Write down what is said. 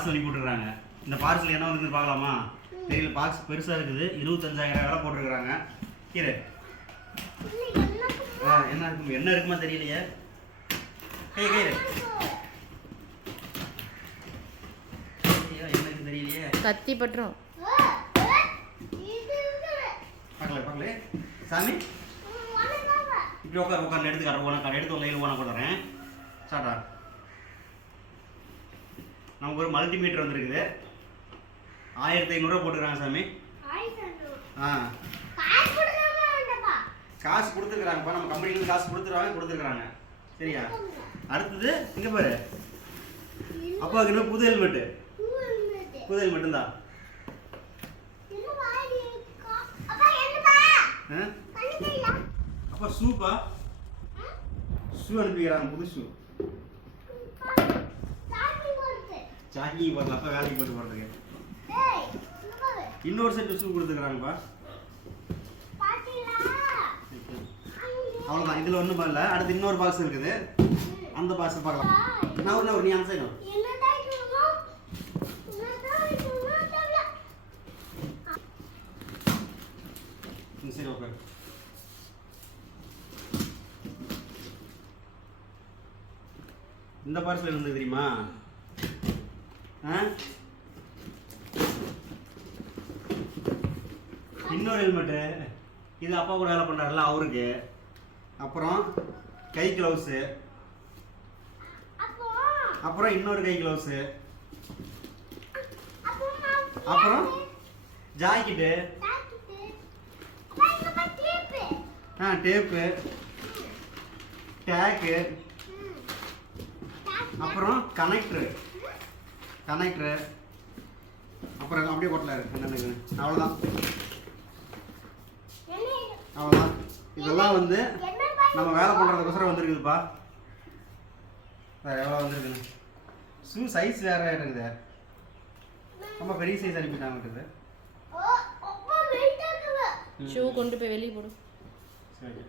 Parcel அனுப்பி விட்டுருக்காங்க. இந்த பார்சல் என்ன வந்து பார்க்கலாமா? தெரியல, பாக்ஸ் பெருசாக இருக்குது. 25,000 விலை போட்டிருக்கிறாங்க. கீரை என்ன இருக்கும், என்ன இருக்குமா தெரியலையே. கீரை எனக்கு தெரியலையே. கத்தி பட்டுரும். பார்க்கல சாமி. இப்படி உட்கார் எடுத்துக்கார உனக்கு எடுத்து கையில் ஓன கொடுறேன். சாட்டா நமக்கு ஒரு மல்டிமீட்டர் வந்துருக்குது. 1500 போட்டுக்கிறாங்க சாமி. காசு கொடுத்துருக்குறாங்கப்பா. நம்ம கம்பெனிக்கு காசு கொடுத்துருக்குறாங்க. சரியா? அடுத்தது இங்கே பாரு, அப்பாவுக்கு இன்னும் புது ஹெல்மெட்டு தான். அப்பா ஷூப்பா, ஷூ அனுப்பிக்கிறாங்க, புது ஷூ. சாக்கிங் போடல, அப்பா வேலைக்கு போட்டு போகிறதுக்கு இன்னொரு செட் ஷூ கொடுத்துருக்குறாங்கப்பா. அவ்வளோதான், இதில் ஒன்றும் பண்ணல. அடுத்து இன்னொரு பாக்ஸ் இருக்குது, அந்த பாக்ஸ் பார்க்கலாம். நான் நீ அந்த சைடு சரி ஓகே. இந்த பார்சல் இருந்து தெரியுமா? இன்னொரு ஹெல்மெட்டு, இது அப்பா கூட வேலை பண்ணுறாருல அவருக்கு. அப்புறம் கை கிளவுஸு, அப்புறம் இன்னொரு கை கிளவுஸு, அப்புறம் ஜாக்கெட்டு, டேப்பு, டேக்கு, அப்புறம் கனெக்டரு, அப்புறம் அப்படியே போட்டல என்னென்ன. அவ்வளோதான். இதெல்லாம் வந்து நம்ம வேலை பண்ணுறதுக்கோசரம் வந்துருக்குதுப்பா. வேறு எவ்வளோ வந்துருக்குன்னு. ஷூ சைஸ் வேறு இருக்குது. ரொம்ப பெரிய சைஸ் அனுப்பிட்டாங்க. ஷூ கொண்டு போய் வெளியே போடு. சரி.